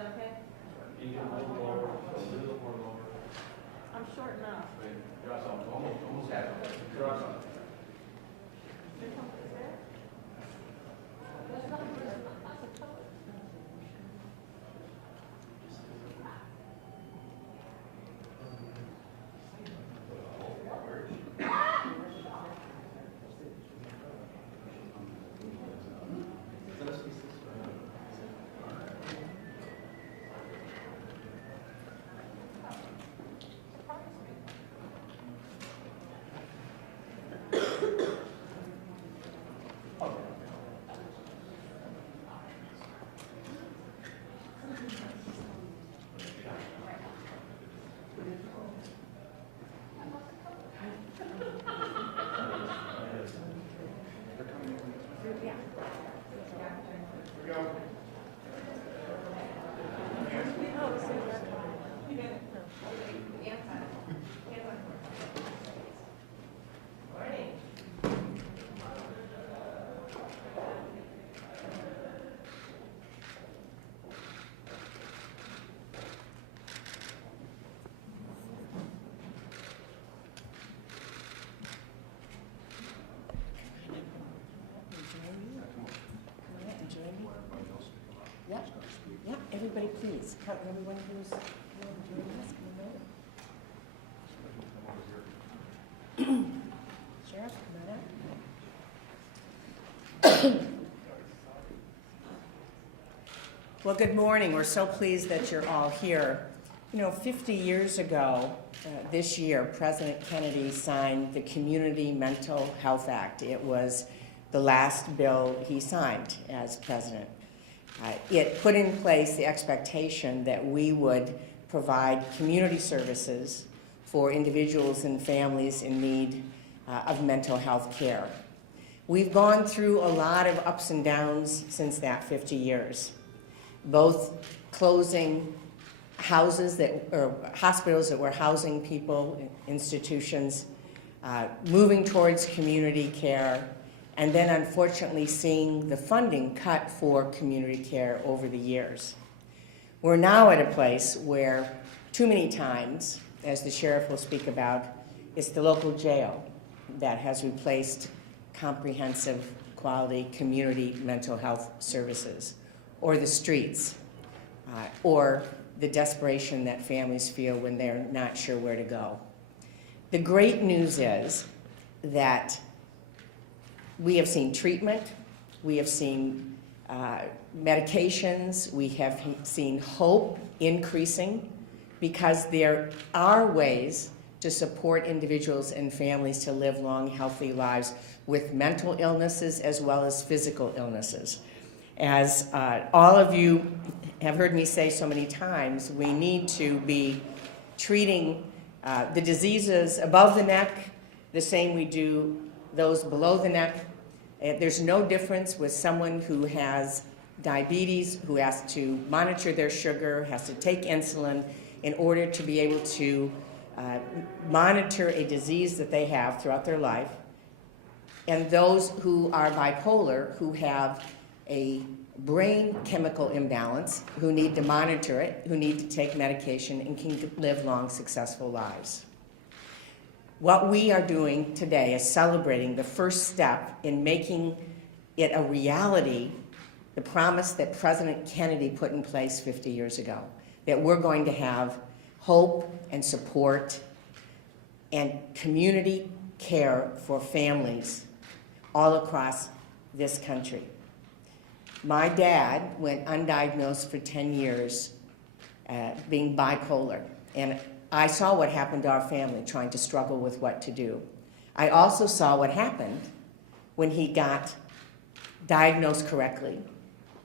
that okay? You get a little lower, a little more lower. I'm short enough. Drops off, almost half. Drops off. There's something there? There's nothing there. That's a color. Yep, yep, everybody please, come, everyone who's joining us, come on over. Sheriff, come on up. Well, good morning. We're so pleased that you're all here. You know, 50 years ago, this year, President Kennedy signed the Community Mental Health Act. It was the last bill he signed as president. It put in place the expectation that we would provide community services for individuals and families in need of mental health care. We've gone through a lot of ups and downs since that 50 years, both closing hospitals that were housing people, institutions, moving towards community care, and then unfortunately seeing the funding cut for community care over the years. We're now at a place where too many times, as the sheriff will speak about, it's the local jail that has replaced comprehensive quality community mental health services, or the streets, or the desperation that families feel when they're not sure where to go. The great news is that we have seen treatment, we have seen medications, we have seen hope increasing, because there are ways to support individuals and families to live long, healthy lives with mental illnesses as well as physical illnesses. As all of you have heard me say so many times, we need to be treating the diseases above the neck the same we do those below the neck. There's no difference with someone who has diabetes, who has to monitor their sugar, has to take insulin in order to be able to monitor a disease that they have throughout their life, and those who are bipolar, who have a brain chemical imbalance, who need to monitor it, who need to take medication, and can live long, successful lives. What we are doing today is celebrating the first step in making it a reality, the promise that President Kennedy put in place 50 years ago, that we're going to have hope and support and community care for families all across this country. My dad went undiagnosed for 10 years being bipolar, and I saw what happened to our family trying to struggle with what to do. I also saw what happened when he got diagnosed correctly,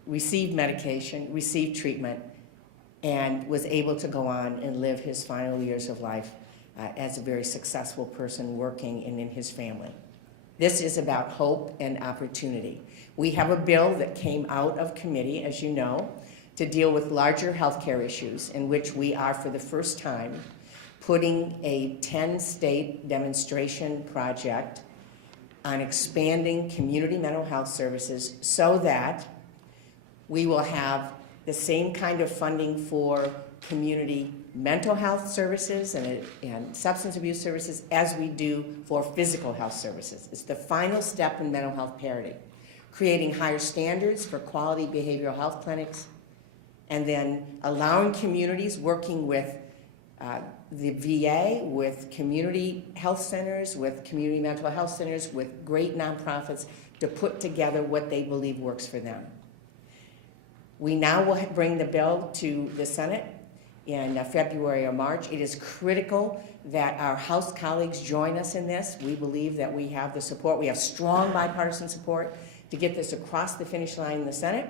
received medication, received treatment, and was able to go on and live his final years of life as a very successful person working and in his family. This is about hope and opportunity. We have a bill that came out of committee, as you know, to deal with larger healthcare issues, in which we are, for the first time, putting a 10-state demonstration project on expanding community mental health services so that we will have the same kind of funding for community mental health services and substance abuse services as we do for physical health services. It's the final step in mental health parity, creating higher standards for quality behavioral health clinics, and then allowing communities, working with the VA, with community health centers, with community mental health centers, with great nonprofits, to put together what they believe works for them. We now will bring the bill to the Senate in February or March. It is critical that our House colleagues join us in this. We believe that we have the support. We have strong bipartisan support to get this across the finish line in the Senate.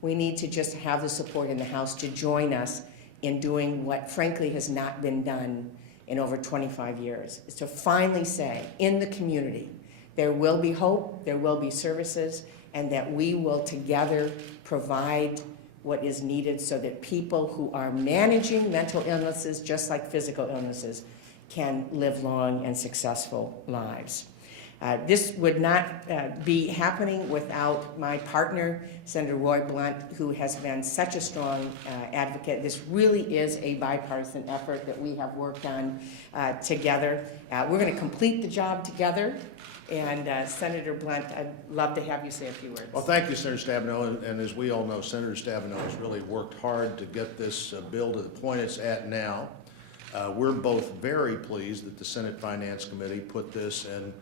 We need to just have the support in the House to join us in doing what, frankly, has not been done in over 25 years, is to finally say, in the community, there will be hope, there will be services, and that we will together provide what is needed so that people who are managing mental illnesses, just like physical illnesses, can live long and successful lives. This would not be happening without my partner, Senator Roy Blunt, who has been such a strong advocate. This really is a bipartisan effort that we have worked on together. We're going to complete the job together. And Senator Blunt, I'd love to have you say a few words. Well, thank you, Senator Stabenow. And as we all know, Senator Stabenow has really worked hard to get this bill to the point it's at now. We're both very pleased that the Senate Finance Committee put this in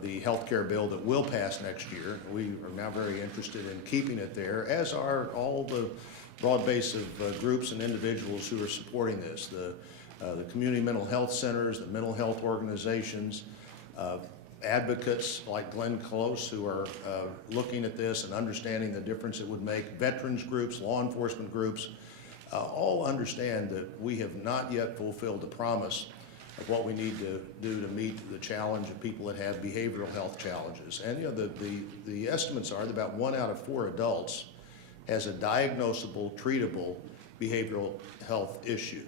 the health care bill that will pass next year. We are now very interested in keeping it there, as are all the broad base of groups and individuals who are supporting this. The community mental health centers, the mental health organizations, advocates like Glenn Close who are looking at this and understanding the difference it would make. Veterans groups, law enforcement groups, all understand that we have not yet fulfilled the promise of what we need to do to meet the challenge of people that have behavioral health challenges. And you know, the estimates are that about 1 out of 4 adults has a diagnosable, treatable behavioral health issue.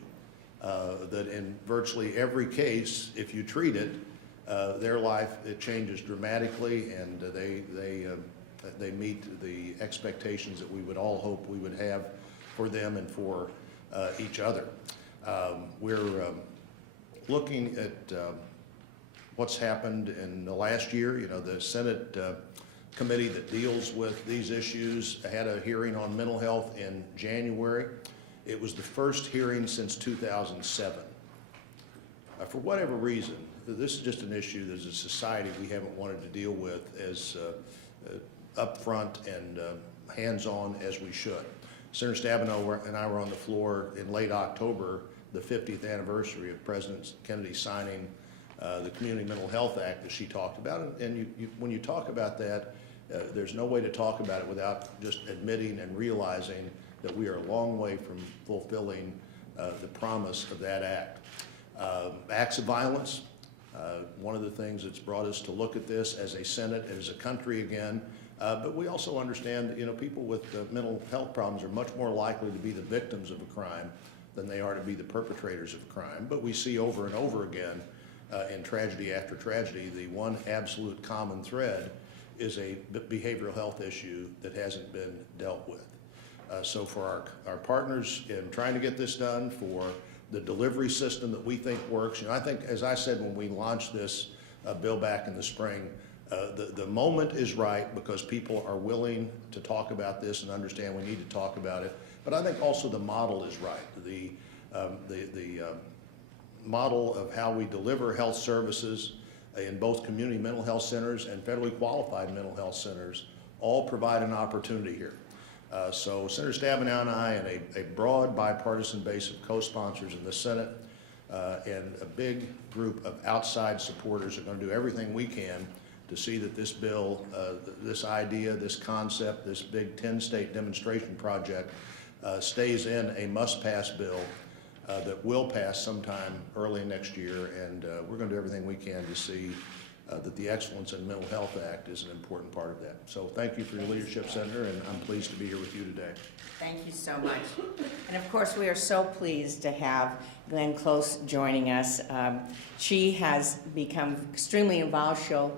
That in virtually every case, if you treat it, their life, it changes dramatically, and they meet the expectations that we would all hope we would have for them and for each other. We're looking at what's happened in the last year. You know, the Senate committee that deals with these issues had a hearing on mental health in January. It was the first hearing since 2007. For whatever reason, this is just an issue that as a society we haven't wanted to deal with as upfront and hands-on as we should. Senator Stabenow and I were on the floor in late October, the 50th anniversary of President Kennedy signing the Community Mental Health Act that she talked about. And when you talk about that, there's no way to talk about it without just admitting and realizing that we are a long way from fulfilling the promise of that act. Acts of violence, one of the things that's brought us to look at this as a Senate, as a country again, but we also understand that, you know, people with mental health problems are much more likely to be the victims of a crime than they are to be the perpetrators of crime. But we see over and over again in tragedy after tragedy, the one absolute common thread is a behavioral health issue that hasn't been dealt with. So for our partners in trying to get this done, for the delivery system that we think works, you know, I think, as I said when we launched this bill back in the spring, the moment is right because people are willing to talk about this and understand we need to talk about it. But I think also the model is right. The model of how we deliver health services in both community mental health centers and federally qualified mental health centers all provide an opportunity here. So Senator Stabenow and I and a broad bipartisan base of co-sponsors in the Senate and a big group of outside supporters are going to do everything we can to see that this bill, this idea, this concept, this big 10-state demonstration project stays in a must-pass bill that will pass sometime early next year, and we're going to do everything we can to see that the Excellence in Mental Health Act is an important part of that. So thank you for your leadership, Senator, and I'm pleased to be here with you today. Thank you so much. And of course, we are so pleased to have Glenn Close joining us. She has become extremely involved. She'll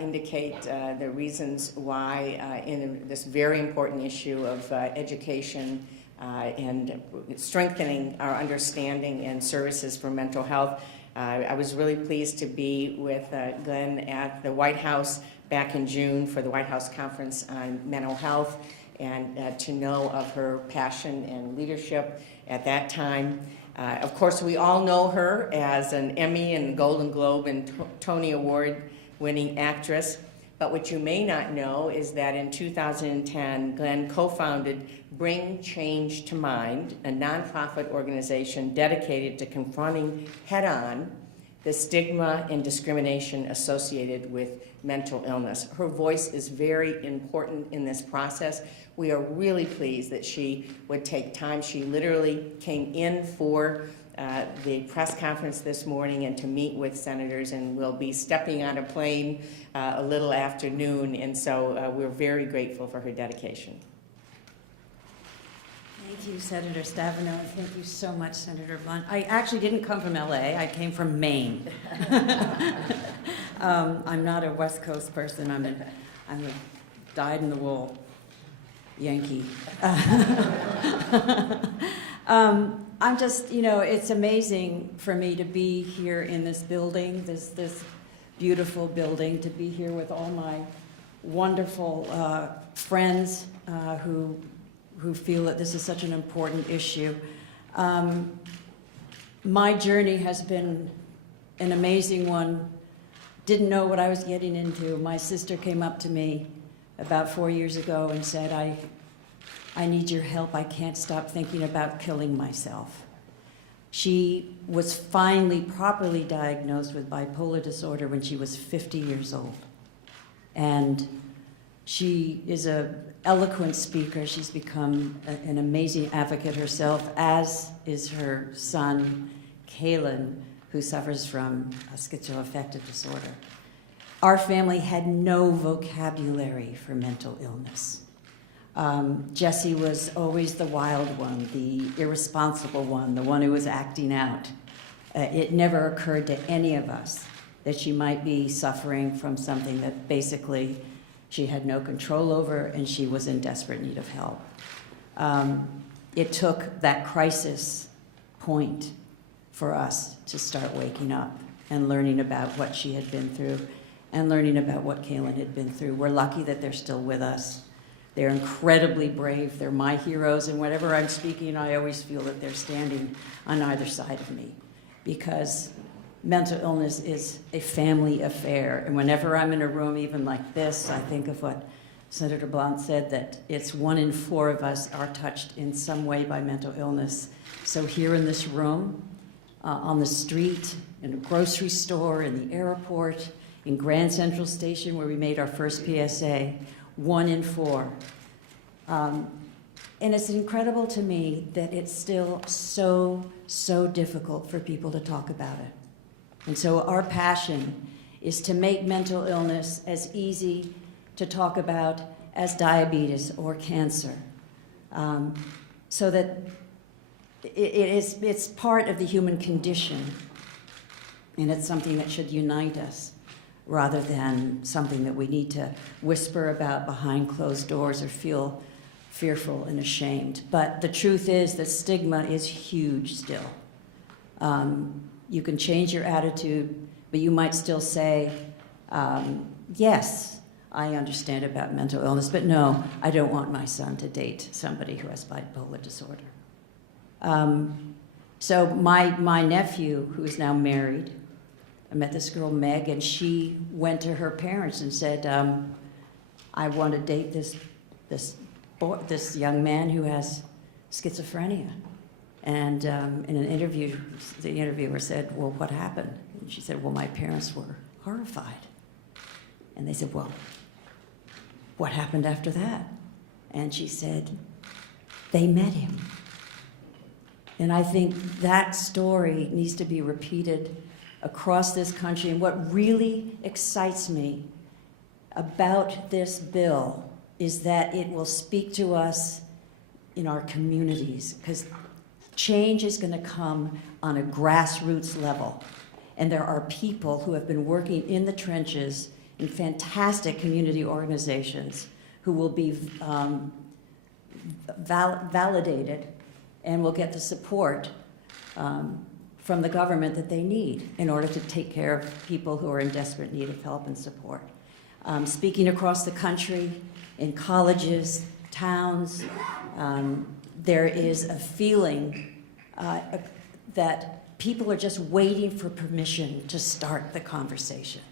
indicate the reasons why in this very important issue of education and strengthening our understanding and services for mental health. I was really pleased to be with Glenn at the White House back in June for the White House Conference on Mental Health, and to know of her passion and leadership at that time. Of course, we all know her as an Emmy and Golden Globe and Tony Award winning actress, but what you may not know is that in 2010, Glenn co-founded Bring Change to Mind, a nonprofit organization dedicated to confronting head-on the stigma and discrimination associated with mental illness. Her voice is very important in this process. We are really pleased that she would take time. She literally came in for the press conference this morning and to meet with senators, and will be stepping on a plane a little after noon, and so we're very grateful for her dedication. Thank you, Senator Stabenow, and thank you so much, Senator Blunt. I actually didn't come from LA, I came from Maine. I'm not a West Coast person, I'm a dyed-in-the-wool Yankee. I'm just, it's amazing for me to be here in this building, this beautiful building, to be here with all my wonderful friends who feel that this is such an important issue. My journey has been an amazing one. Didn't know what I was getting into. My sister came up to me about 4 years ago and said, I need your help. I can't stop thinking about killing myself. She was finally properly diagnosed with bipolar disorder when she was 50 years old. And she is an eloquent speaker. She's become an amazing advocate herself, as is her son, Kaylin, who suffers from a schizoaffective disorder. Our family had no vocabulary for mental illness. Jessie was always the wild one, the irresponsible one, the one who was acting out. It never occurred to any of us that she might be suffering from something that basically she had no control over, and she was in desperate need of help. It took that crisis point for us to start waking up and learning about what she had been through and learning about what Kaylin had been through. We're lucky that they're still with us. They're incredibly brave. They're my heroes, and whenever I'm speaking, I always feel that they're standing on either side of me, because mental illness is a family affair. And whenever I'm in a room even like this, I think of what Senator Blunt said, that it's 1 in 4 of us are touched in some way by mental illness. So here in this room, on the street, in a grocery store, in the airport, in Grand Central Station where we made our first PSA, 1 in 4. And it's incredible to me that it's still so difficult for people to talk about it. And so our passion is to make mental illness as easy to talk about as diabetes or cancer, so that it's part of the human condition, and it's something that should unite us rather than something that we need to whisper about behind closed doors or feel fearful and ashamed. But the truth is that stigma is huge still. You can change your attitude, but you might still say, yes, I understand about mental illness, but no, I don't want my son to date somebody who has bipolar disorder. So my nephew, who is now married, I met this girl, Meg, and she went to her parents and said, I want to date this young man who has schizophrenia. And in an interview, the interviewer said, well, what happened? And she said, well, my parents were horrified. And they said, well, what happened after that? And she said, they met him. And I think that story needs to be repeated across this country. And what really excites me about this bill is that it will speak to us in our communities, because change is going to come on a grassroots level. And there are people who have been working in the trenches in fantastic community organizations who will be validated and will get the support from the government that they need in order to take care of people who are in desperate need of help and support. Speaking across the country, in colleges, towns, there is a feeling that people are just waiting for permission to start the conversation.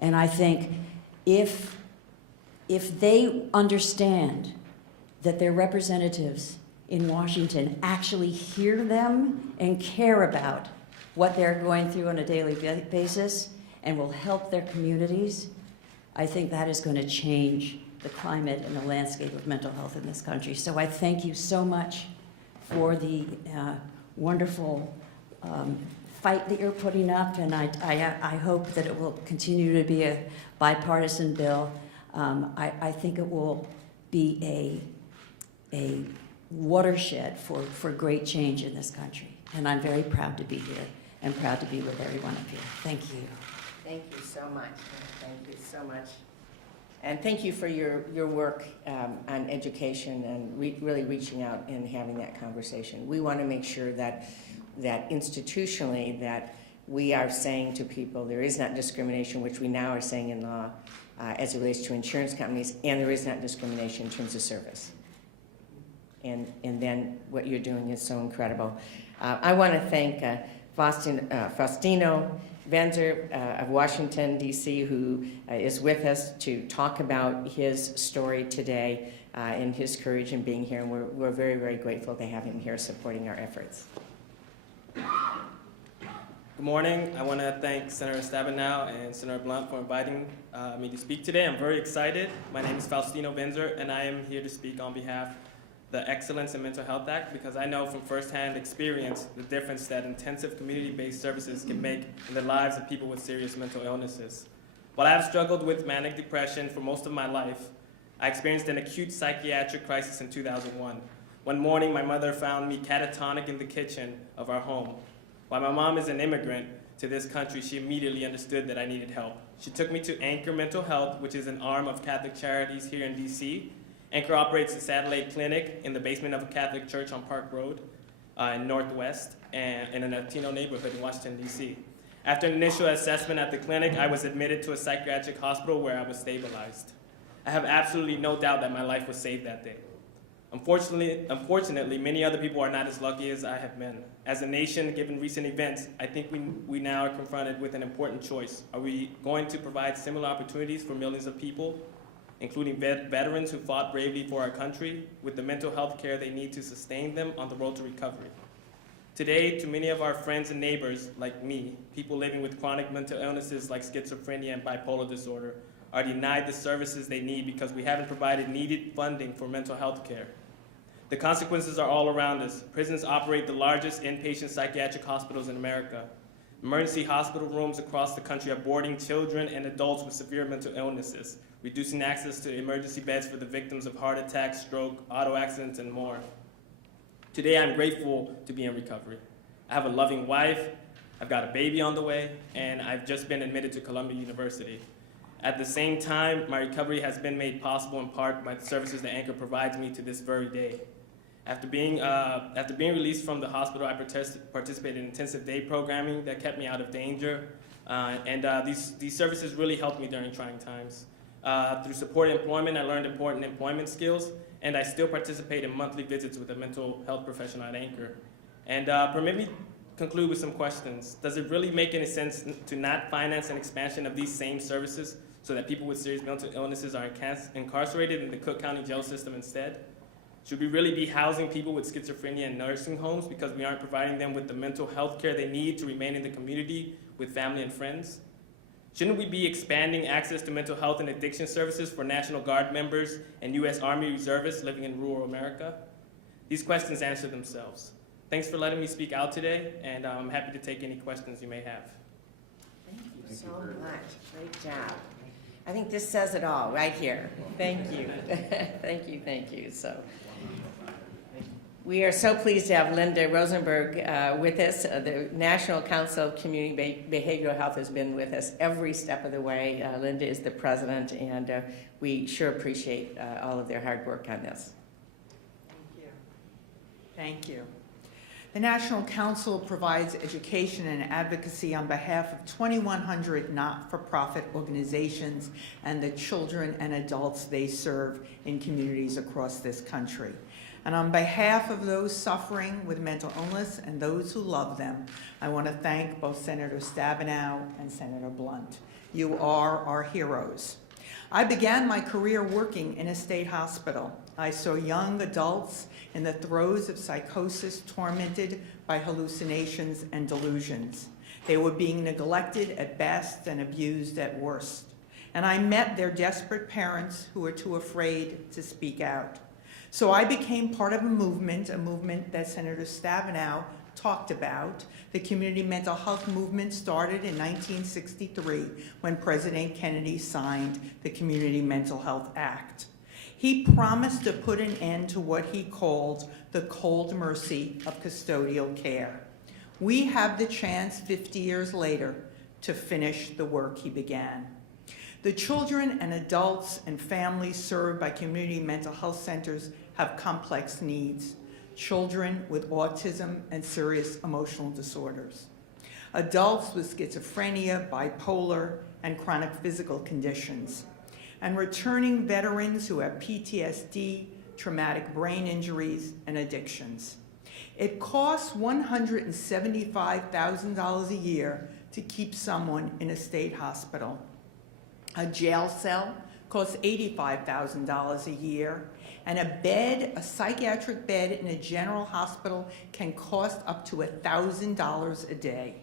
And I think if they understand that their representatives in Washington actually hear them and care about what they're going through on a daily basis and will help their communities, I think that is going to change the climate and the landscape of mental health in this country. So I thank you so much for the wonderful fight that you're putting up, and I hope that it will continue to be a bipartisan bill. I think it will be a watershed for great change in this country. And I'm very proud to be here and proud to be with everyone up here. Thank you. Thank you so much. Thank you so much. And thank you for your work on education and really reaching out and having that conversation. We want to make sure that institutionally that we are saying to people there is not discrimination, which we now are saying in law as it relates to insurance companies, and there is not discrimination in terms of service. And then what you're doing is so incredible. I want to thank Faustino Venzer of Washington, D.C., who is with us to talk about his story today and his courage in being here. And we're very, very grateful to have him here supporting our efforts. Good morning. I want to thank Senator Stabenow and Senator Blunt for inviting me to speak today. I'm very excited. My name is Faustino Venzer, and I am here to speak on behalf of the Excellence in Mental Health Act, because I know from firsthand experience the difference that intensive community-based services can make in the lives of people with serious mental illnesses. While I have struggled with manic depression for most of my life, I experienced an acute psychiatric crisis in 2001. One morning, my mother found me catatonic in the kitchen of our home. While my mom is an immigrant to this country, she immediately understood that I needed help. She took me to Anchor Mental Health, which is an arm of Catholic Charities here in D.C. Anchor operates a satellite clinic in the basement of a Catholic church on Park Road in Northwest and in a Latino neighborhood in Washington, D.C. After an initial assessment at the clinic, I was admitted to a psychiatric hospital where I was stabilized. I have absolutely no doubt that my life was saved that day. Unfortunately, many other people are not as lucky as I have been. As a nation, given recent events, I think we now are confronted with an important choice. Are we going to provide similar opportunities for millions of people, including veterans who fought bravely for our country, with the mental health care they need to sustain them on the road to recovery? Today, to many of our friends and neighbors, like me, people living with chronic mental illnesses like schizophrenia and bipolar disorder are denied the services they need because we haven't provided needed funding for mental health care. The consequences are all around us. Prisons operate the largest inpatient psychiatric hospitals in America. Emergency hospital rooms across the country are boarding children and adults with severe mental illnesses, reducing access to emergency beds for the victims of heart attacks, stroke, auto accidents, and more. Today, I'm grateful to be in recovery. I have a loving wife, I've got a baby on the way, and I've just been admitted to Columbia University. At the same time, my recovery has been made possible in part by the services that Anchor provides me to this very day. After being released from the hospital, I participated in intensive day programming that kept me out of danger, and these services really helped me during trying times. Through supported employment, I learned important employment skills, and I still participate in monthly visits with a mental health professional at Anchor. And permit me conclude with some questions. Does it really make any sense to not finance an expansion of these same services so that people with serious mental illnesses are incarcerated in the Cook County jail system instead? Should we really be housing people with schizophrenia in nursing homes because we aren't providing them with the mental health care they need to remain in the community with family and friends? Shouldn't we be expanding access to mental health and addiction services for National Guard members and U.S. Army reservists living in rural America? These questions answer themselves. Thanks for letting me speak out today, and I'm happy to take any questions you may have. so much. Great job. I think this says it all right here. Thank you. Thank you, thank you. So we are so pleased to have Linda Rosenberg with us. The National Council of Community Behavioral Health has been with us every step of the way. Linda is the president, and we sure appreciate all of their hard work on this. Thank you. Thank you. The National Council provides education and advocacy on behalf of 2,100 not-for-profit organizations and the children and adults they serve in communities across this country. And on behalf of those suffering with mental illness and those who love them, I want to thank both Senator Stabenow and Senator Blunt. You are our heroes. I began my career working in a state hospital. I saw young adults in the throes of psychosis, tormented by hallucinations and delusions. They were being neglected at best and abused at worst. And I met their desperate parents who were too afraid to speak out. So I became part of a movement that Senator Stabenow talked about. The community mental health movement started in 1963 when President Kennedy signed the Community Mental Health Act. He promised to put an end to what he called the cold mercy of custodial care. We have the chance 50 years later to finish the work he began. The children and adults and families served by community mental health centers have complex needs. Children with autism and serious emotional disorders. Adults with schizophrenia, bipolar, and chronic physical conditions. And returning veterans who have PTSD, traumatic brain injuries, and addictions. It costs $175,000 a year to keep someone in a state hospital. A jail cell costs $85,000 a year, and a psychiatric bed in a general hospital can cost up to $1,000 a day.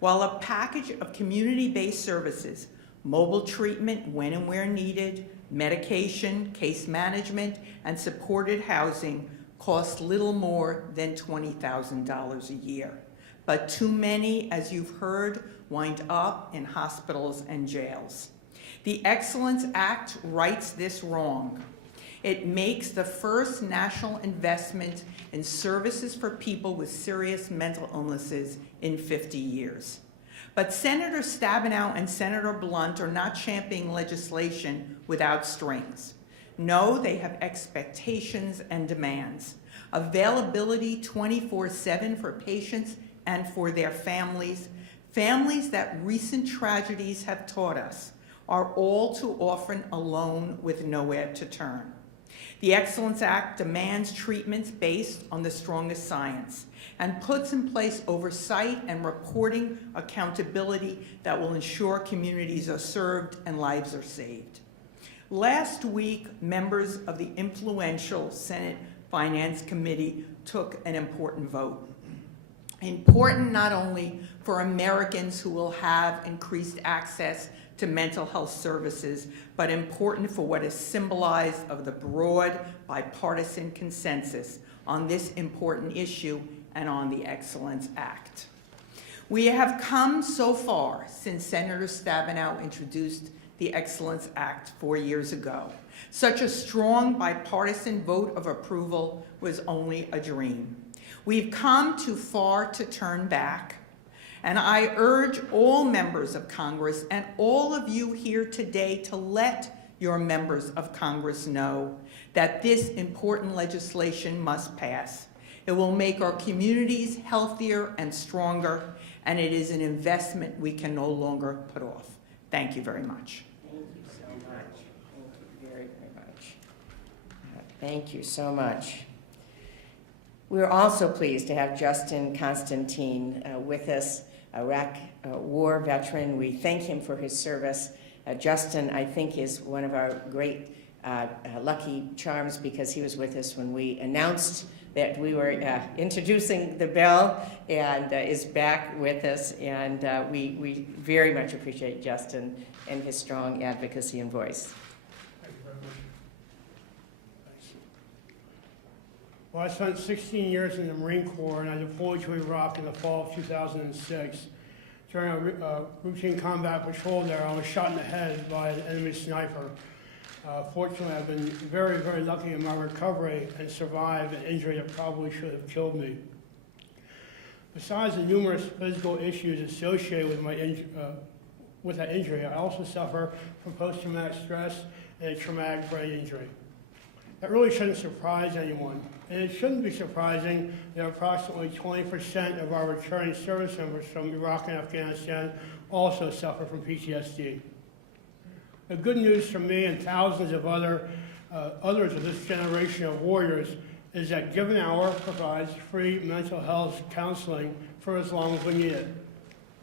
While a package of community-based services, mobile treatment when and where needed, medication, case management, and supported housing costs little more than $20,000 a year. But too many, as you've heard, wind up in hospitals and jails. The Excellence Act rights this wrong. It makes the first national investment in services for people with serious mental illnesses in 50 years. But Senator Stabenow and Senator Blunt are not championing legislation without strings. No, they have expectations and demands. Availability 24/7 for patients and for their families, families that recent tragedies have taught us are all too often alone with nowhere to turn. The Excellence Act demands treatments based on the strongest science and puts in place oversight and reporting accountability that will ensure communities are served and lives are saved. Last week, members of the influential Senate Finance Committee took an important vote. Important not only for Americans who will have increased access to mental health services, but important for what is symbolized of the broad bipartisan consensus on this important issue and on the Excellence Act. We have come so far since Senator Stabenow introduced the Excellence Act 4 years ago. Such a strong bipartisan vote of approval was only a dream. We've come too far to turn back. And I urge all members of Congress and all of you here today to let your members of Congress know that this important legislation must pass. It will make our communities healthier and stronger, and it is an investment we can no longer put off. Thank you very much. Thank you so much. Thank you very, very much. Thank you so much. We're also pleased to have Justin Constantine with us, Iraq war veteran. We thank him for his service. Justin, I think, is one of our great lucky charms because he was with us when we announced that we were introducing the bill and is back with us. And we very much appreciate Justin and his strong advocacy and voice. Thank you very much. Well, I spent 16 years in the Marine Corps, and I deployed to Iraq in the fall of 2006 During a routine combat patrol there, I was shot in the head by an enemy sniper. Fortunately, I've been very, very lucky in my recovery and survived an injury that probably should have killed me. Besides the numerous physical issues associated with that injury, I also suffer from post-traumatic stress and a traumatic brain injury. That really shouldn't surprise anyone, and it shouldn't be surprising that approximately 20% of our returning service members from Iraq and Afghanistan also suffer from PTSD. The good news for me and thousands of others of this generation of warriors is that Give an Hour provides free mental health counseling for as long as we need it.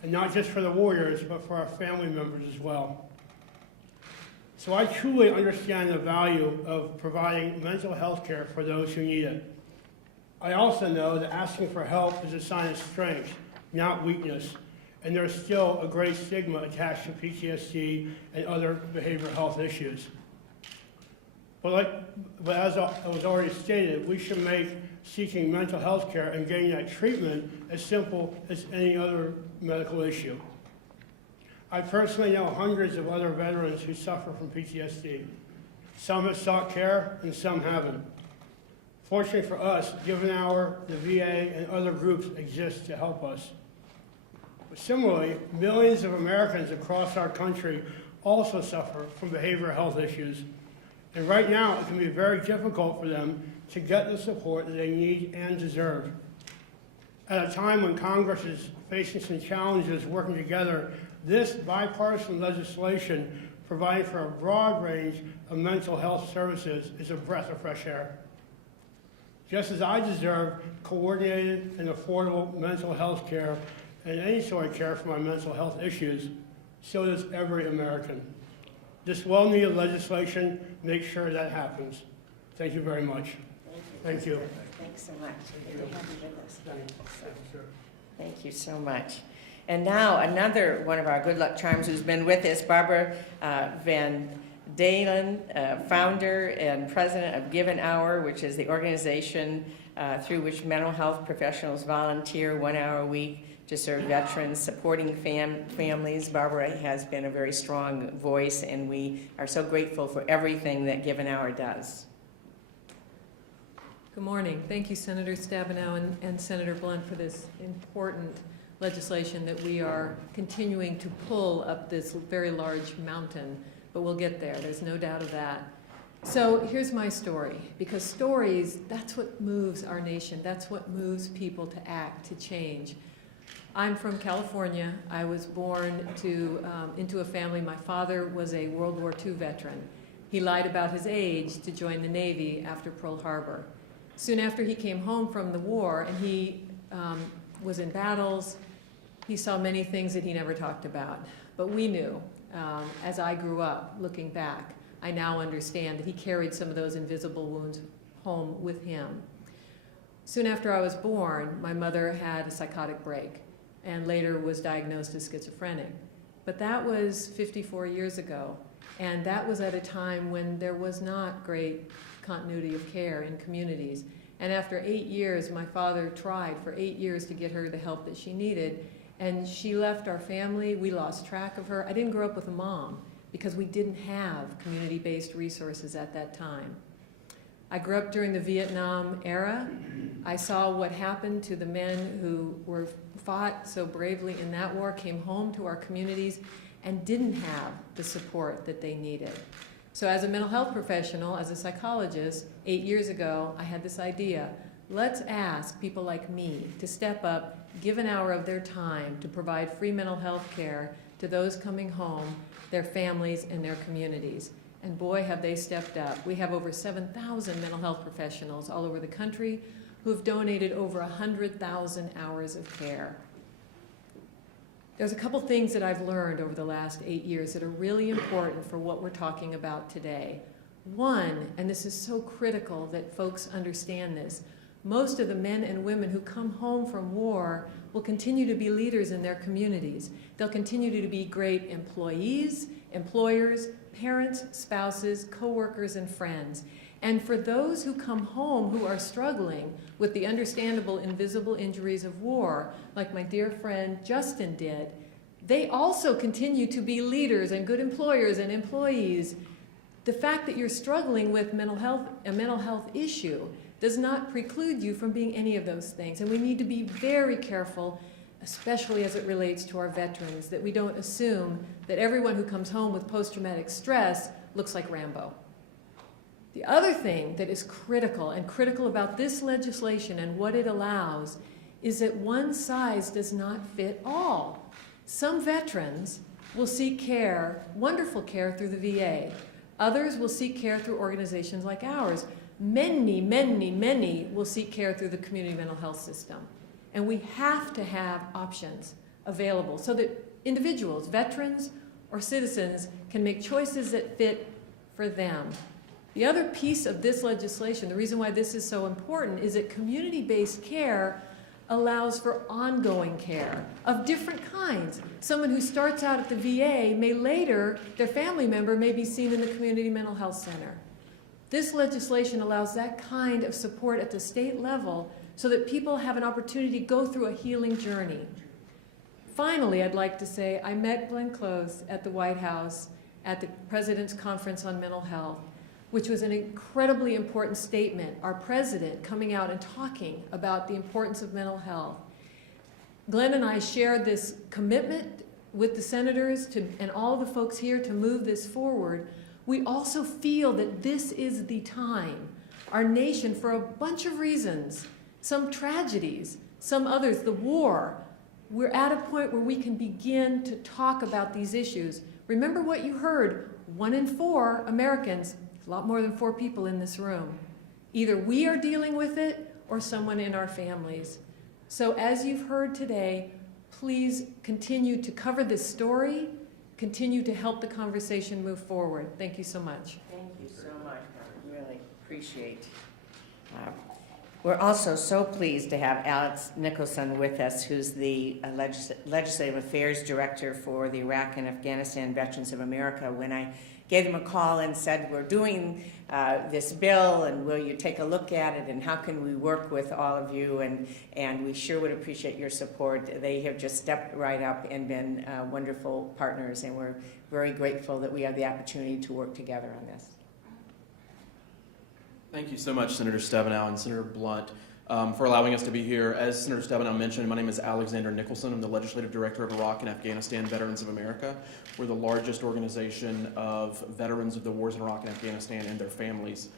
And not just for the warriors, but for our family members as well. So I truly understand the value of providing mental health care for those who need it. I also know that asking for help is a sign of strength, not weakness, and there's still a great stigma attached to PTSD and other behavioral health issues. But as was already stated, we should make seeking mental health care and getting that treatment as simple as any other medical issue. I personally know hundreds of other veterans who suffer from PTSD. Some have sought care and some haven't. Fortunately for us, Give an Hour, the VA, and other groups exist to help us. But similarly, millions of Americans across our country also suffer from behavioral health issues. And right now, it can be very difficult for them to get the support that they need and deserve. At a time when Congress is facing some challenges working together, this bipartisan legislation providing for a broad range of mental health services is a breath of fresh air. Just as I deserve coordinated and affordable mental health care and any sort of care for my mental health issues, so does every American. This well-needed legislation makes sure that happens. Thank you very much. Thank you. Thanks so much. We're good to have you with us. Thank you, sir. Thank you so much. And now another one of our good luck charms who's been with us, Barbara Van Dalen, founder and president of Give an Hour, which is the organization through which mental health professionals volunteer 1 hour a week to serve veterans, supporting families. Barbara has been a very strong voice, and we are so grateful for everything that Give an Hour does. Good morning. Thank you, Senator Stabenow and Senator Blunt, for this important legislation that we are continuing to pull up this very large mountain, but we'll get there. There's no doubt of that. So here's my story, because stories, that's what moves our nation. That's what moves people to act, to change. I'm from California. I was born into a family. My father was a World War II veteran. He lied about his age to join the Navy after Pearl Harbor. Soon after he came home from the war, and he was in battles, he saw many things that he never talked about. But we knew, as I grew up, looking back, I now understand that he carried some of those invisible wounds home with him. Soon after I was born, my mother had a psychotic break and later was diagnosed as schizophrenic. But that was 54 years ago, and that was at a time when there was not great continuity of care in communities. And after 8 years, my father tried for 8 years to get her the help that she needed, and she left our family. We lost track of her. I didn't grow up with a mom because we didn't have community-based resources at that time. I grew up during the Vietnam era. I saw what happened to the men who were fought so bravely in that war, came home to our communities, and didn't have the support that they needed. So as a mental health professional, as a psychologist, 8 years ago, I had this idea. Let's ask people like me to step up, give an hour of their time to provide free mental health care to those coming home, their families, and their communities. And boy, have they stepped up. We have over 7,000 mental health professionals all over the country who have donated over 100,000 hours of care. There's a couple things that I've learned over the last 8 years that are really important for what we're talking about today. One, and this is so critical that folks understand this, most of the men and women who come home from war will continue to be leaders in their communities. They'll continue to be great employees, employers, parents, spouses, coworkers, and friends. And for those who come home who are struggling with the understandable invisible injuries of war, like my dear friend Justin did, they also continue to be leaders and good employers and employees. The fact that you're struggling with a mental health issue does not preclude you from being any of those things. And we need to be very careful, especially as it relates to our veterans, that we don't assume that everyone who comes home with post-traumatic stress looks like Rambo. The other thing that is critical about this legislation and what it allows is that one size does not fit all. Some veterans will seek care, wonderful care, through the VA. Others will seek care through organizations like ours. Many, many, many will seek care through the community mental health system. And we have to have options available so that individuals, veterans or citizens, can make choices that fit for them. The other piece of this legislation, the reason why this is so important, is that community-based care allows for ongoing care of different kinds. Someone who starts out at the VA may later, their family member may be seen in the community mental health center. This legislation allows that kind of support at the state level so that people have an opportunity to go through a healing journey. Finally, I'd like to say I met Glenn Close at the White House at the President's Conference on Mental Health, which was an incredibly important statement, our president coming out and talking about the importance of mental health. Glenn and I shared this commitment with the senators and all the folks here to move this forward. We also feel that this is the time. Our nation, for a bunch of reasons, some tragedies, some others, the war, we're at a point where we can begin to talk about these issues. Remember what you heard, 1 in 4 Americans, a lot more than 4 people in this room. Either we are dealing with it or someone in our families. So as you've heard today, please continue to cover this story, continue to help the conversation move forward. Thank you so much. Thank you so much, Margaret. Really appreciate. We're also so pleased to have Alex Nicholson with us, who's the Legislative Affairs Director for the Iraq and Afghanistan Veterans of America. When I gave him a call and said, we're doing this bill, and will you take a look at it, and how can we work with all of you, and we sure would appreciate your support. They have just stepped right up and been wonderful partners, and we're very grateful that we have the opportunity to work together on this. Thank you so much, Senator Stabenow and Senator Blunt, for allowing us to be here. As Senator Stabenow mentioned, my name is Alexander Nicholson. I'm the Legislative Director of Iraq and Afghanistan Veterans of America. We're the largest organization of veterans of the wars in Iraq and Afghanistan and their families.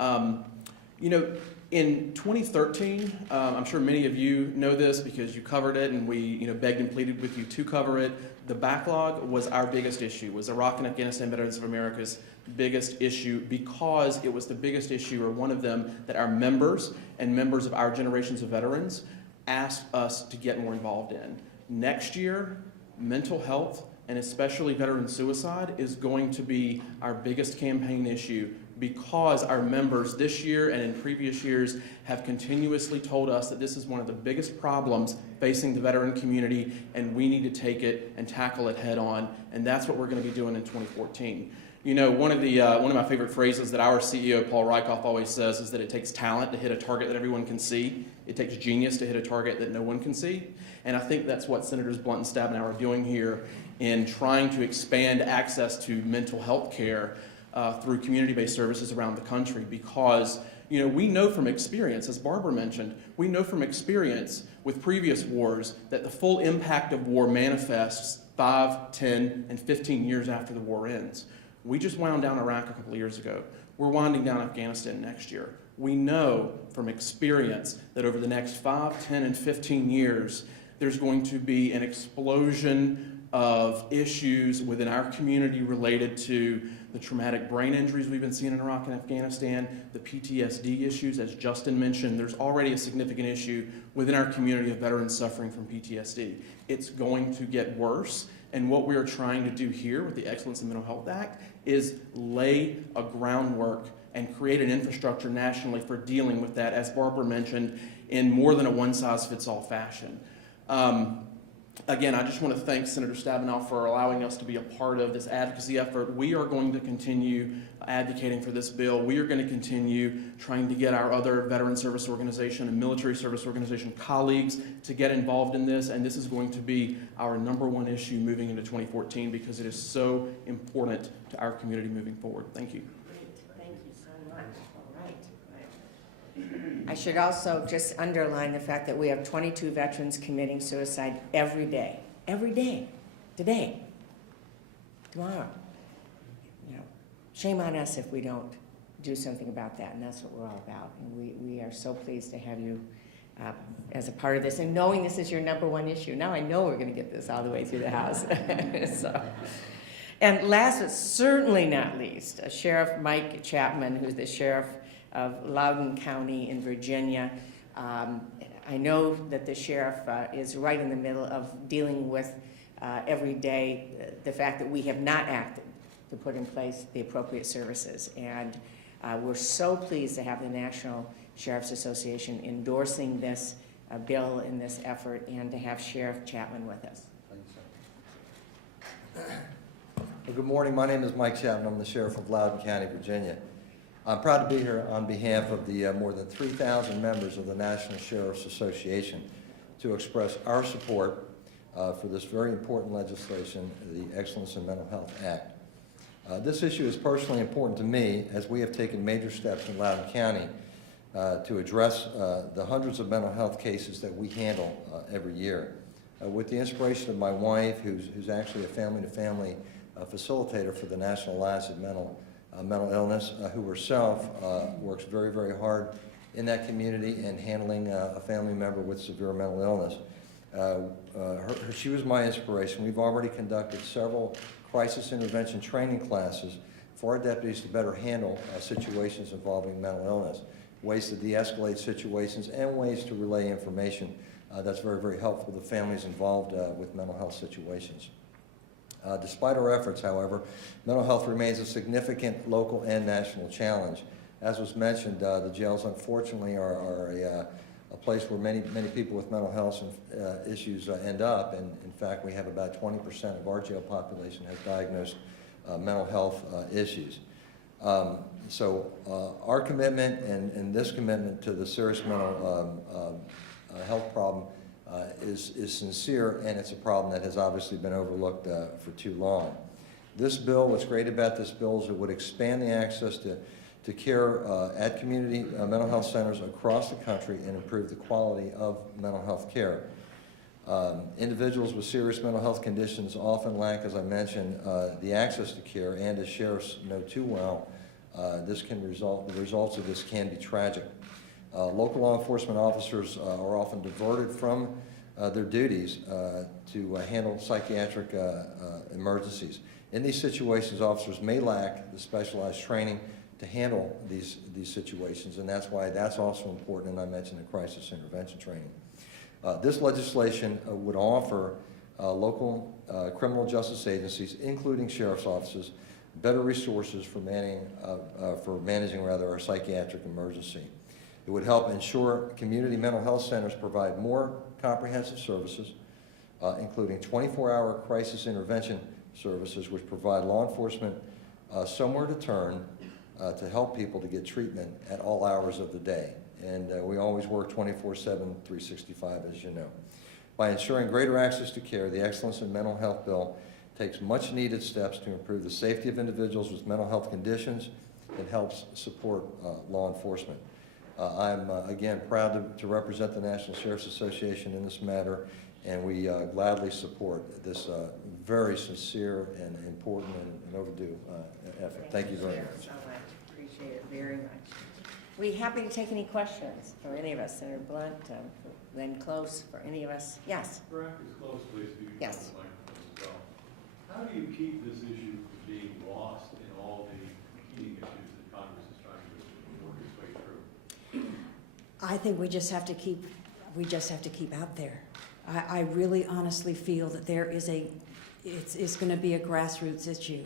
You know, in 2013, I'm sure many of you know this because you covered it, and we begged and pleaded with you to cover it. The backlog was our biggest issue, was Iraq and Afghanistan Veterans of America's biggest issue, because it was the biggest issue, or one of them, that our members and members of our generations of veterans asked us to get more involved in. Next year, mental health, and especially veteran suicide, is going to be our biggest campaign issue, because our members this year and in previous years have continuously told us that this is one of the biggest problems facing the veteran community, and we need to take it and tackle it head on, and that's what we're going to be doing in 2014. You know, one of my favorite phrases that our CEO, Paul Rykoff, always says is that it takes talent to hit a target that everyone can see. It takes genius to hit a target that no one can see. And I think that's what Senators Blunt and Stabenow are doing here in trying to expand access to mental health care through community-based services around the country, because we know from experience, as Barbara mentioned, we know from experience with previous wars that the full impact of war manifests 5, 10, and 15 years after the war ends. We just wound down Iraq a couple of years ago. We're winding down Afghanistan next year. We know from experience that over the next 5, 10, and 15 years, there's going to be an explosion of issues within our community related to the traumatic brain injuries we've been seeing in Iraq and Afghanistan, the PTSD issues, as Justin mentioned. There's already a significant issue within our community of veterans suffering from PTSD. It's going to get worse, and what we are trying to do here with the Excellence in Mental Health Act is lay a groundwork and create an infrastructure nationally for dealing with that, as Barbara mentioned, in more than a one-size-fits-all fashion. Again, I just want to thank Senator Stabenow for allowing us to be a part of this advocacy effort. We are going to continue advocating for this bill. We are going to continue trying to get our other veteran service organization and military service organization colleagues to get involved in this, and this is going to be our #1 issue moving into 2014 because it is so important to our community moving forward. Thank you. Great, thank you so much. All right. I should also just underline the fact that we have 22 veterans committing suicide every day, today, tomorrow. You know, shame on us if we don't do something about that, and that's what we're all about. And we are so pleased to have you as a part of this, and knowing this is your #1 issue. Now I know we're going to get this all the way through the House. So. And last but certainly not least, Sheriff Mike Chapman, who's the sheriff of Loudoun County in Virginia. I know that the sheriff is right in the middle of dealing with every day the fact that we have not acted to put in place the appropriate services. And we're so pleased to have the National Sheriff's Association endorsing this bill in this effort and to have Sheriff Chapman with us. Well, good morning. My name is Mike Chapman. I'm the sheriff of Loudoun County, Virginia. I'm proud to be here on behalf of the more than 3,000 members of the National Sheriff's Association to express our support for this very important legislation, the Excellence in Mental Health Act. This issue is personally important to me as we have taken major steps in Loudoun County to address the hundreds of mental health cases that we handle every year. With the inspiration of my wife, who's actually a family-to-family facilitator for the National Alliance of Mental Illness, who herself works very, very hard in that community and handling a family member with severe mental illness. She was my inspiration. We've already conducted several crisis intervention training classes for our deputies to better handle situations involving mental illness, ways to de-escalate situations, and ways to relay information that's very, very helpful to families involved with mental health situations. Despite our efforts, however, mental health remains a significant local and national challenge. As was mentioned, the jails unfortunately are a place where many people with mental health issues end up, and in fact we have about 20% of our jail population has diagnosed mental health issues. So our commitment and this commitment to the serious mental health problem is sincere, and it's a problem that has obviously been overlooked for too long. This bill, what's great about this bill is it would expand the access to care at community mental health centers across the country and improve the quality of mental health care. Individuals with serious mental health conditions often lack, as I mentioned, the access to care, and as sheriffs know too well, the results of this can be tragic. Local law enforcement officers are often diverted from their duties to handle psychiatric emergencies. In these situations, officers may lack the specialized training to handle these situations, and that's why that's also important, and I mentioned the crisis intervention training. This legislation would offer local criminal justice agencies, including sheriff's offices, better resources for managing our psychiatric emergency. It would help ensure community mental health centers provide more comprehensive services, including 24-hour crisis intervention services, which provide law enforcement somewhere to turn to help people to get treatment at all hours of the day. And we always work 24/7, 365, as you know. By ensuring greater access to care, the Excellence in Mental Health Bill takes much needed steps to improve the safety of individuals with mental health conditions and helps support law enforcement. I'm, again, proud to represent the National Sheriff's Association in this matter, and we gladly support this very sincere and important and overdue effort. Thank you very much. So much. Appreciate it very much. We happy to take any questions for any of us, Senator Blunt, Glenn Close, for any of us. Yes? Barack is close, please. Yes. How do you keep this issue from being lost in all the competing issues that Congress is trying to work its way through? I think we just have to keep out there. I really honestly feel that there is it's going to be a grassroots issue,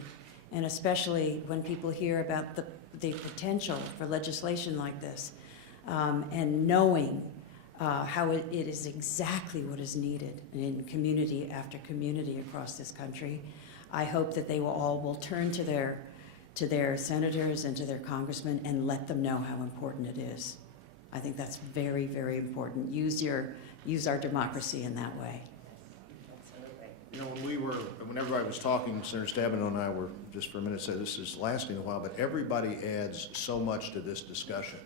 and especially when people hear about the potential for legislation like this, and knowing how it is exactly what is needed in community after community across this country. I hope that they will turn to their senators and to their congressmen and let them know how important it is. I think that's very, very important. Use our democracy in that way. You know, when everybody was talking, Senator Stabenow and I were, just for a minute, said this is lasting a while, but everybody adds so much to this discussion.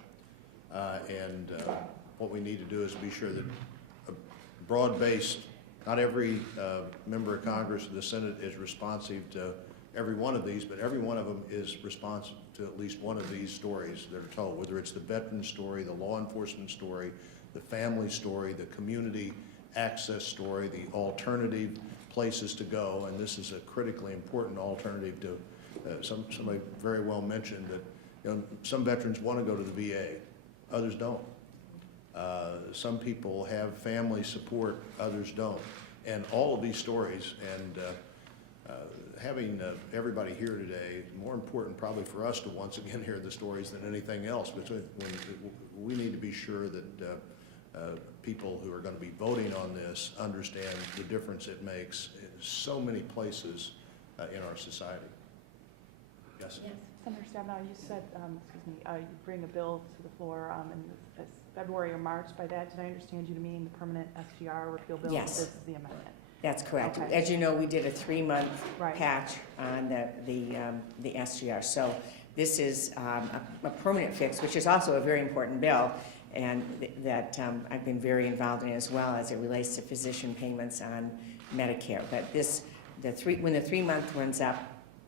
What we need to do is be sure that a broad-based, not every member of Congress or the Senate is responsive to every one of these, but every one of them is responsive to at least one of these stories that are told, whether it's the veteran story, the law enforcement story, the family story, the community access story, the alternative places to go, and this is a critically important alternative to, somebody very well mentioned that, you know, some veterans want to go to the VA, others don't. Some people have family support, others don't. And all of these stories, and having everybody here today, more important probably for us to once again hear the stories than anything else, but we need to be sure that people who are going to be voting on this understand the difference it makes in so many places in our society. Yes? Senator Stabenow, you said, you bring a bill to the floor in February or March. By that, did I understand you to mean the permanent SGR repeal bill? Yes. This is the amendment. That's correct. Okay. As you know, we did a 3-month Right. patch on the SGR. So this is a permanent fix, which is also a very important bill, and that I've been very involved in as well as it relates to physician payments on Medicare. But when the 3-month runs up,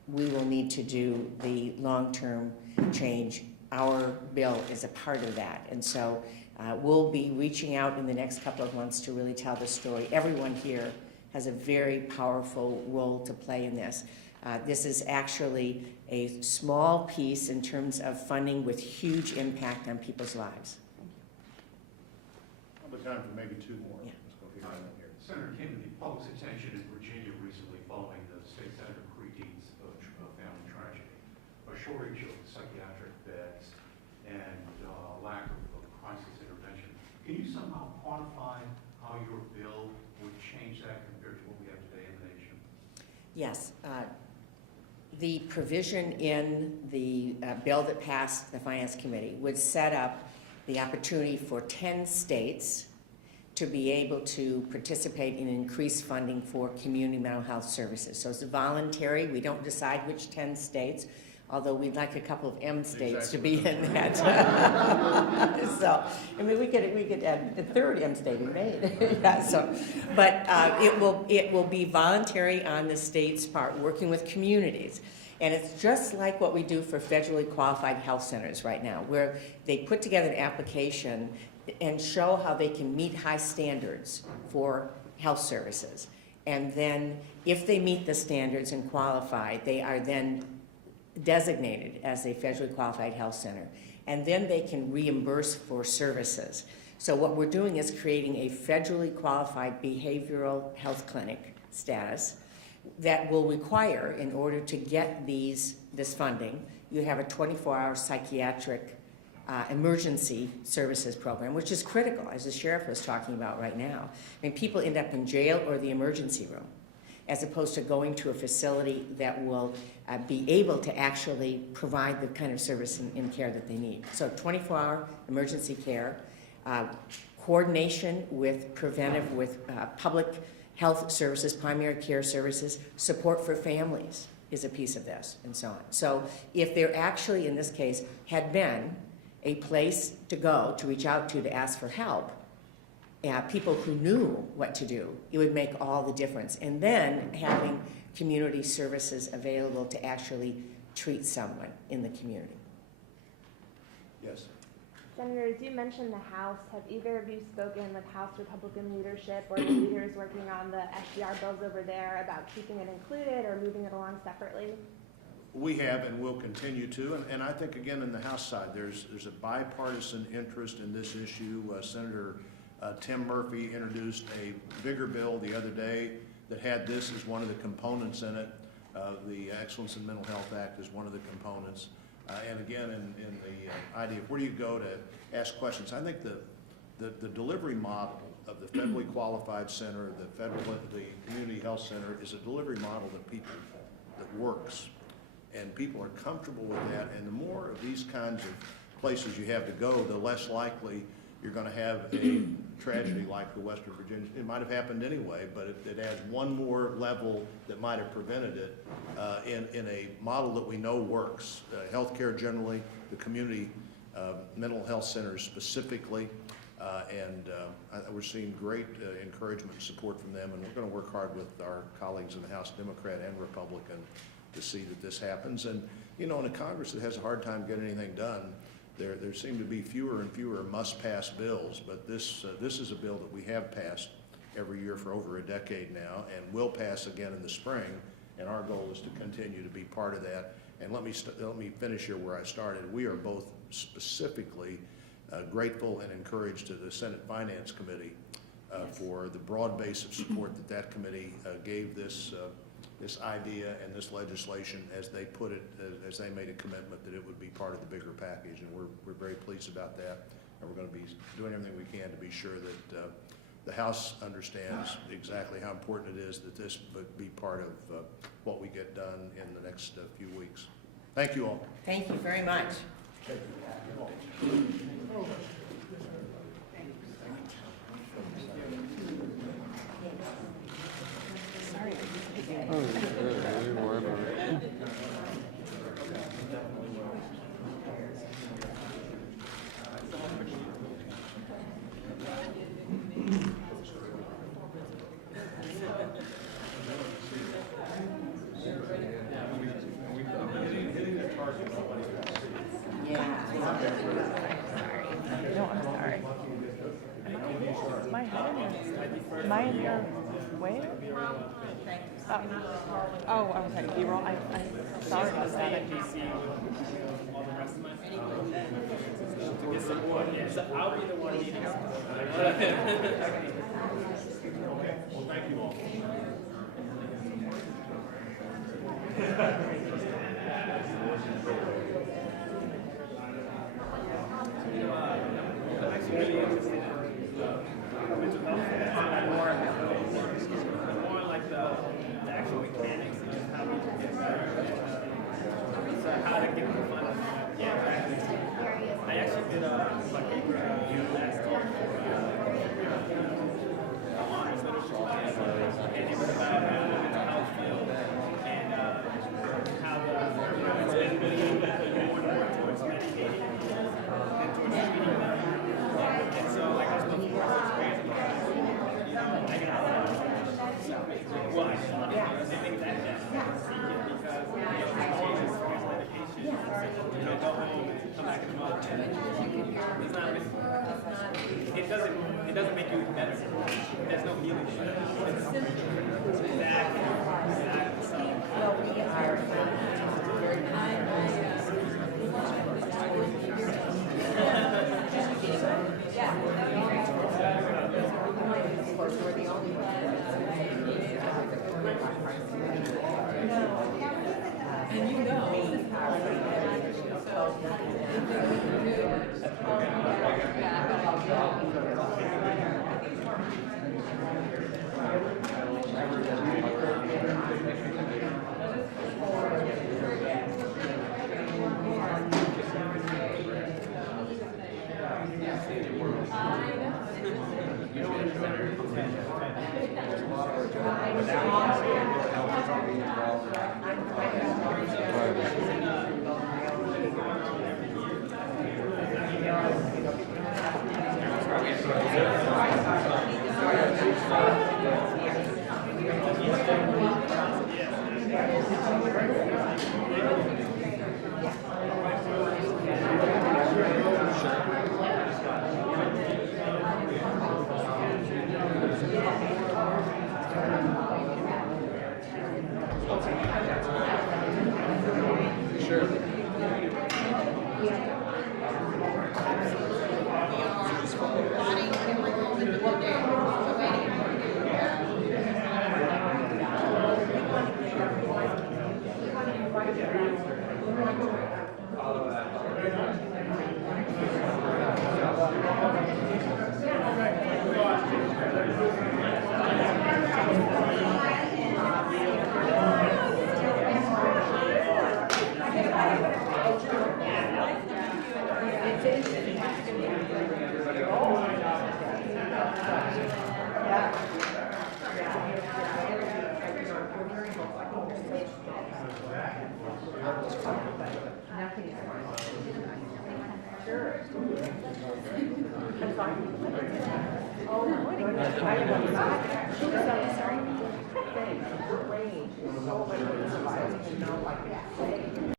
we will need to do the long-term change. Our bill is a part of that. And so we'll be reaching out in the next couple of months to really tell the story. Everyone here has a very powerful role to play in this. This is actually a small piece in terms of funding with huge impact on people's lives. I'll have time for maybe 2 more. Yeah. Let's go here. Senator came to the public's attention in Virginia recently following the state Senator Creed's family tragedy, a shortage of psychiatric beds and lack of crisis intervention. Can you somehow quantify how your bill would change that compared to what we have today in the nation? Yes. The provision in the bill that passed the Finance Committee would set up the opportunity for 10 states to be able to participate in increased funding for community mental health services. So it's voluntary. We don't decide which 10 states, although we'd like a couple of M states to be in that. So, I mean, we could add the 3rd M state in Maine. Yeah, so, but it will be voluntary on the state's part, working with communities. And it's just like what we do for federally qualified health centers right now, where they put together an application and show how they can meet high standards for health services. And then if they meet the standards and qualify, they are then designated as a federally qualified health center. And then they can reimburse for services. So what we're doing is creating a federally qualified behavioral health clinic status that will require, in order to get this funding, you have a 24-hour psychiatric emergency services program, which is critical, as the sheriff was talking about right now. I mean, people end up in jail or the emergency room, as opposed to going to a facility that will be able to actually provide the kind of service and care that they need. So 24-hour emergency care, coordination with preventive, with public health services, primary care services, support for families is a piece of this, and so on. So if there actually, in this case, had been a place to go, to reach out to ask for help, people who knew what to do, it would make all the difference. And then having community services available to actually treat someone in the community. Yes. Senators, you mentioned the House. Have either of you spoken with House Republican leadership or the leaders working on the SGR bills over there about keeping it included or moving it along separately? We have and will continue to, and I think, again, in the House side, there's a bipartisan interest in this issue. Senator Tim Murphy introduced a bigger bill the other day that had this as one of the components in it. The Excellence in Mental Health Act is one of the components. And again, in the idea of where do you go to ask questions, I think the delivery model of the federally qualified center, the community health center is a delivery model that works. And people are comfortable with that, and the more of these kinds of places you have to go, the less likely you're going to have a tragedy like the Western Virginia. It might have happened anyway, but it adds one more level that might have prevented it in a model that we know works. Healthcare generally, the community mental health centers specifically, and we're seeing great encouragement and support from them, and we're going to work hard with our colleagues in the House, Democrat and Republican, to see that this happens. And, you know, in a Congress that has a hard time getting anything done, there seem to be fewer and fewer must-pass bills, but this is a bill that we have passed every year for over a decade now, and will pass again in the spring, and our goal is to continue to be part of that. And let me finish here where I started. We are both specifically grateful and encouraged to the Senate Finance Committee for the broad base of support that committee gave this idea and this legislation as they put it, as they made a commitment that it would be part of the bigger package, and we're very pleased about that, and we're going to be doing everything we can to be sure that the House understands exactly how important it is that this would be part of what we get done in the next few weeks. Thank you all. Thank you very much. No, I'm sorry. Am I in your way? Oh, I was at B-roll. I'm sorry about that. All the rest of my to get support. Yeah, so I'll be the one leading. Well, thank you all. I'm actually really interested in mental health. More like the actual mechanics of how we can get better. So how to get the fun. Yeah, practice. I actually did my paper last year for honors literature class, and it was about how the mental health field and